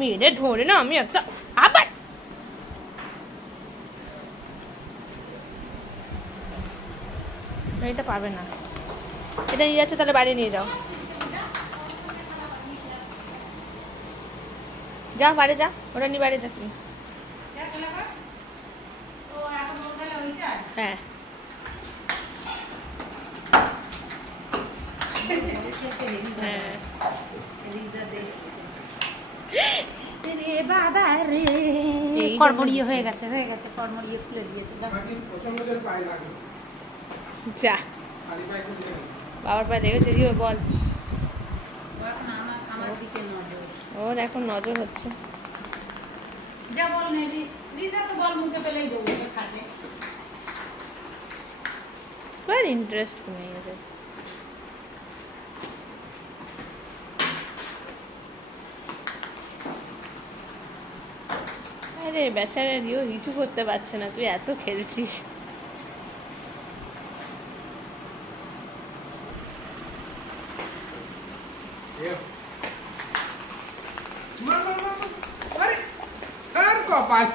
মেরে ধরে না আমি একটা আবার এটা পারবে না, এটা নিয়ে যাচ্ছে, তাহলে বাইরে নিয়ে যাও, যা বাইরে যা, ওটা নিয়ে বাইরে যা তুমি। হ্যাঁ বাবা রে কড়মড়িয়ে হয়ে গেছে কড়মড়িয়ে খুলে দিয়েছে। যা বাবার পায়ে লেগেছে, কি বল, ওর এখন নজর হচ্ছে। যা বল নেই রিজা তো বল মুখে পেলেই দেবো খাটে, আর ইন্টারেস্ট নেই ওদের। আরে বেচারা রিও কিছু করতে পারছে না, তুই এত খেলছিস। কপাল